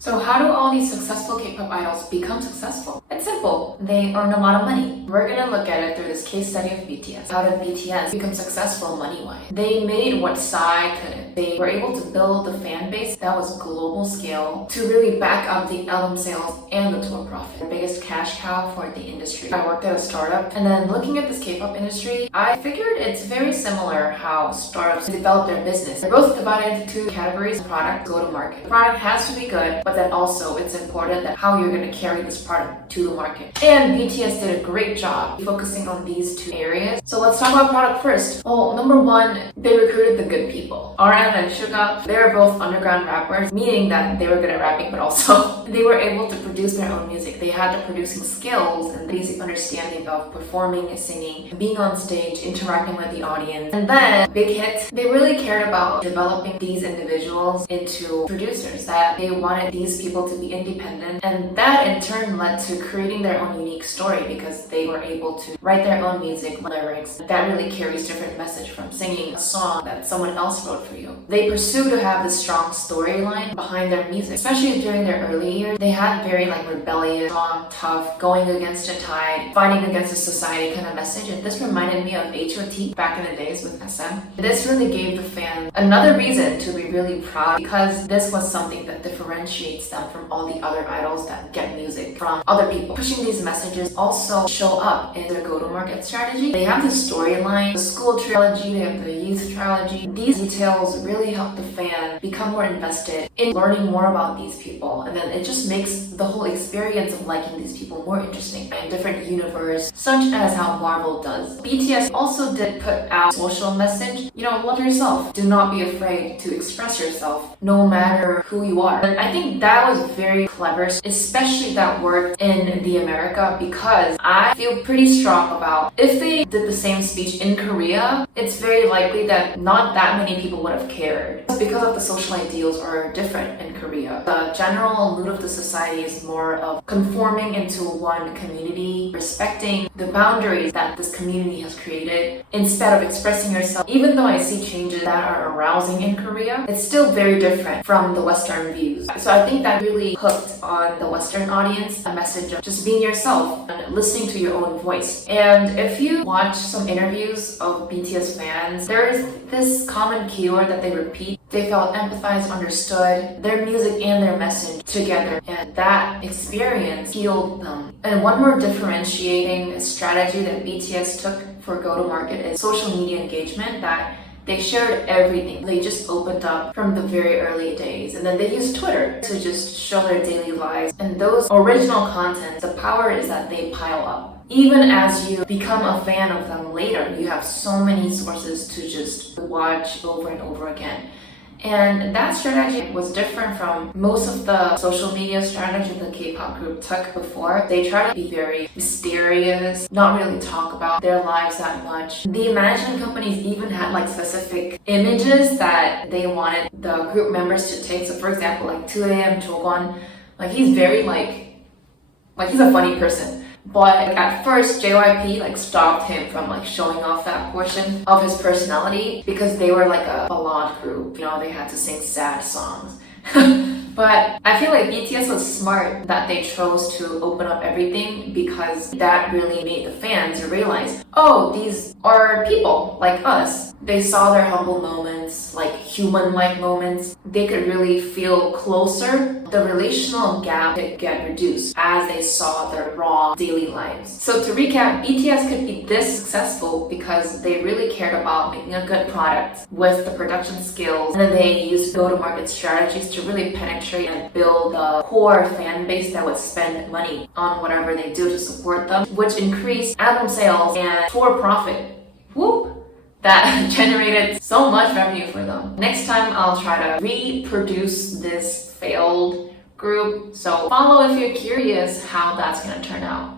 So how do all these successful K-pop idols become successful? It's simple. They earn a lot of money. We're gonna look at it through this case study of BTS. How did BTS become successful money-wise? They made what Psy couldn't. They were able to build a fan base that was global scale to really back up the album sales and the tour profit. The biggest cash cow for the industry. I worked at a startup, and then looking at this K-pop industry, I figured it's very similar how startups develop their business. They're both divided into two categories: product, go-to-market. The product has to be good, but then also it's important that how you're going to carry this product to the market. And BTS did a great job focusing on these two areas. So let's talk about product first. Well, number one, they recruited the good people. RM and Suga, they were both underground rappers, meaning that they were good at rapping, but also they were able to produce their own music. They had the producing skills and basic understanding of performing, singing, being on stage, interacting with the audience. And then, big hit, they really cared about developing these individuals into producers, that they wanted these people to be independent, and that in turn led to creating their own unique story because they were able to write their own music, lyrics, that really carries different message from singing a song that someone else wrote for you. They pursue to have this strong storyline behind their music, especially during their early years. They had very rebellious, strong, tough, going against the tide, fighting against the society kind of message, and this reminded me of H.O.T. back in the days with SM. This really gave the fans another reason to be really proud because this was something that differentiates them from all the other idols that get music from other people. Pushing these messages also show up in their go-to-market strategy. They have the storyline, the school trilogy, they have the youth trilogy. These details really help the fan become more invested in learning more about these people, and then it just makes the whole experience of liking these people more interesting in a different universe, such as how Marvel does. BTS also did put out a social message, love yourself. Do not be afraid to express yourself, no matter who you are. And I think that was very clever, especially that worked in the America, because I feel pretty strong about if they did the same speech in Korea, it's very likely that not that many people would have cared. Because of the social ideals are different in Korea. The general mood of the society is more of conforming into one community, respecting the boundaries that this community has created instead of expressing yourself. Even though I see changes that are arousing in Korea, it's still very different from the Western views. So I think that really hooked on the Western audience, a message of just being yourself and listening to your own voice. And if you watch some interviews of BTS fans, there is this common keyword that they repeat. They felt empathized, understood, their music and their message together, and that experience healed them. And one more differentiating strategy that BTS took for go-to-market is social media engagement, that they shared everything. They just opened up from the very early days, and then they used Twitter to just show their daily lives. And those original content, the power is that they pile up. Even as you become a fan of them later, you have so many sources to just watch over and over again. And that strategy was different from most of the social media strategy the K-pop group took before. They try to be very mysterious, not really talk about their lives that much. The management companies even had specific images that they wanted the group members to take. So for example, 2AM Jokwon, he's very he's a funny person. But at first, JYP stopped him from showing off that portion of his personality because they were a ballad group. They had to sing sad songs. But I feel BTS was smart that they chose to open up everything because that really made the fans realize, oh, these are people like us. They saw their humble moments, human-like moments. They could really feel closer. The relational gap could get reduced as they saw their raw daily lives. So to recap, BTS could be this successful because they really cared about making a good product with the production skills, and then they used go-to-market strategies to really penetrate and build a core fan base that would spend money on whatever they do to support them, which increased album sales and tour profit. Whoop! That generated so much revenue for them. Next time I'll try to reproduce this failed group, so follow if you're curious how that's gonna turn out.